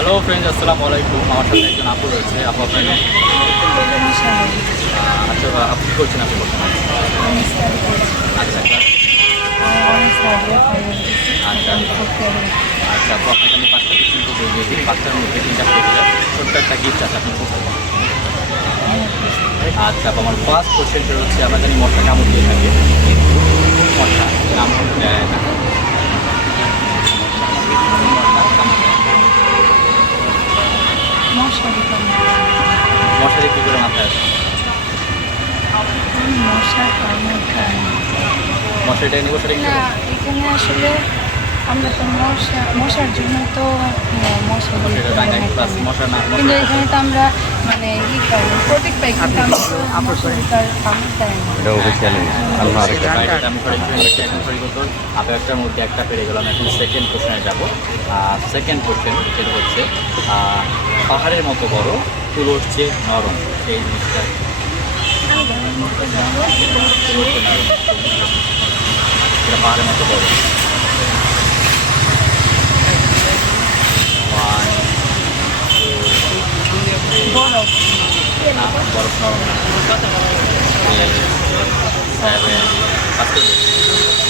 Hello friends, আসসালামু আলাইকুম। আমার সাথে একজন আপু রয়েছে। আপু আপনার নাম? আচ্ছা আপু কী করছেন আপনি বর্তমানে? আচ্ছা ক্লাস আচ্ছা আচ্ছা আপু আপনাকে আমি 5টা কোশ্চেন করবো দিয়েছি। 5টার মধ্যে 3টা পেয়ে ছোট্ট একটা গিফট আছে, আপনি করতে পারেন। আচ্ছা আপু, আমার ফার্স্ট কোশ্চেনটা হচ্ছে, আমরা জানি মশা কামড় দিয়ে থাকে, কিন্তু মশা কামড় দেয় না। মশারি কী করে মাথায় আসে? মশারিটা নিয়ে বসে রেখে না, এখানে আসলে আমরা তো মশার জন্য তো মশা মশারিটা টাঙাই প্লাস মশা না কিন্তু এখানে তো আমরা মানে পাই প্রোটেক্ট পাই, কিন্তু আমরা তো মশারি তার কামড় দেয় না। এটা অফিসিয়ালি আল্লাহ আরেকটা আমি এখন সরি করতো আপনি একটার মধ্যে একটা পেরে গেলাম। এখন সেকেন্ড কোশ্চেনে যাবো। সেকেন্ড কোশ্চেন যেটা হচ্ছে, পাহাড়ের মতো বড়, তুলোর চেয়ে নরম, সেই জিনিসটা তুলোর চেয়ে নরম, এটা পাহাড়ের মতো বড়। বরফ। না, বরফ নরম না। 7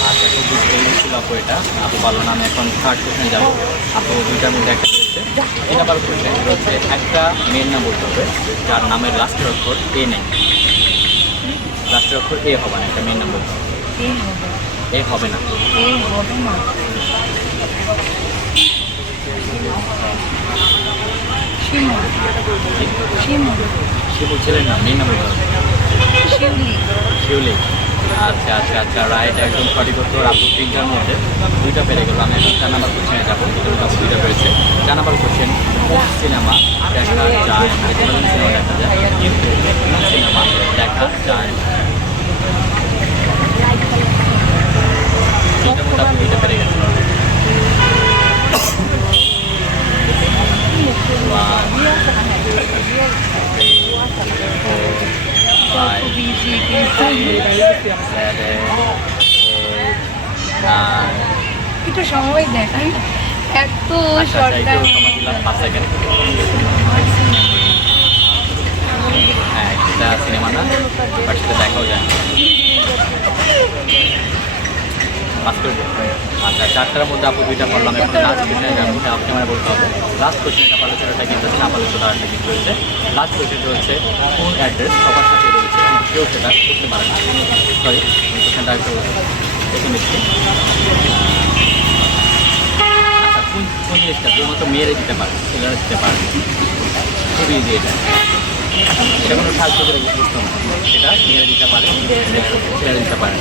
আচ্ছা খুব বুঝতে ছিল আপু, এটা আপু ভালো না। আমি এখন থার্ড কোশ্চেনে যাবো। আপু দুইটার মধ্যে একটা হচ্ছে 3 নাম্বার কোশ্চেন, এটা হচ্ছে একটা মেয়ের নাম বলতে হবে যার নামের লাস্টের অক্ষর এ নেই। লাস্টের অক্ষর এ হবে না, একটা মেয়ের নাম বলতে হবে। এ হবে না। শিবুর ছেলের নাম, মেয়ের নাম বলতে হবে। শিউলি। আচ্ছা আচ্ছা আচ্ছা রাইট, একদম সঠিক উত্তর। আপু 3টার মধ্যে 2টা পেরে গেল। আমি এখন 4 নাম্বার কোশ্চেনে যাবো। আপু 2টা পেরেছে। 4 নাম্বার কোশ্চেন, সিনেমা দেখা যায় না, সিনেমা দেখা যায় কিন্তু সিনেমা দেখা যায় না। 3টার মধ্যে আপু 2টা পেরে গেছে। একটু সময় দেখান, এত শর্ট টাইম। হ্যাঁ, এটা সিনেমা না, বাট সেটা দেখাও যায় না। আচ্ছা 4টার মধ্যে আপু 2টা পারলাম। এখন লাস্ট কোশ্চেনে যাবো। আপনি আমার বলতে হবে লাস্ট কোশ্চেনটা পারলে ছোটোটা কিন্তু আছে, না পারলে ছোটো একটা কিন্তু রয়েছে। লাস্ট কোশ্চেনটা হচ্ছে, কোন অ্যাড্রেস সবার সাথে রয়েছে কেউ সেটা করতে পারে না। সরি, কোশ্চেনটা একটু দেখে নিচ্ছি। আচ্ছা কোন জিনিসটা শুধুমাত্র মেয়েরা দিতে পারে, ছেলেরা দিতে পারে? খুবই ইজি এটা। এটা কোনো সাহায্য করে বুঝতো না, এটা মেয়েরা দিতে পারে, ছেলেরা দিতে পারে।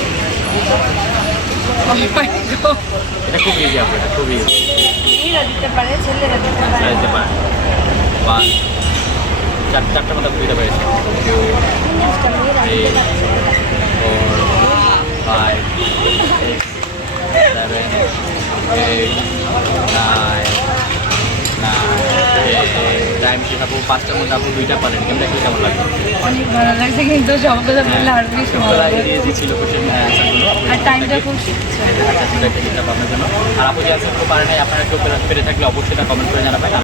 এটা খুব ইজি আপু, এটা খুবই ইজি। মেয়েরা দিতে পারে, ছেলেরা দিতে পারে। ছেলেরা দিতে পারে। 4টার মধ্যে 2টা পেয়েছে। 2 3 4 5 6 7 8 9 টাইম শেষ। আপু 5টার মধ্যে আপু 2টা পারেন। গেমটা খেলে কেমন লাগবে? অনেক ভালো লাগছে, কিন্তু সবগুলো বললে আরো বেশি ভালো লাগবে। ইজি ছিল কোশ্চেন অ্যান্সারগুলো। আর টাইমটা খুব আচ্ছা সেটা একটা গিফট আপনার জন্য। আর আপু যে অ্যান্সারগুলো পারে নাই, আপনারা কেউ পেরে থাকলে অবশ্যই এটা কমেন্ট করে জানাবেন।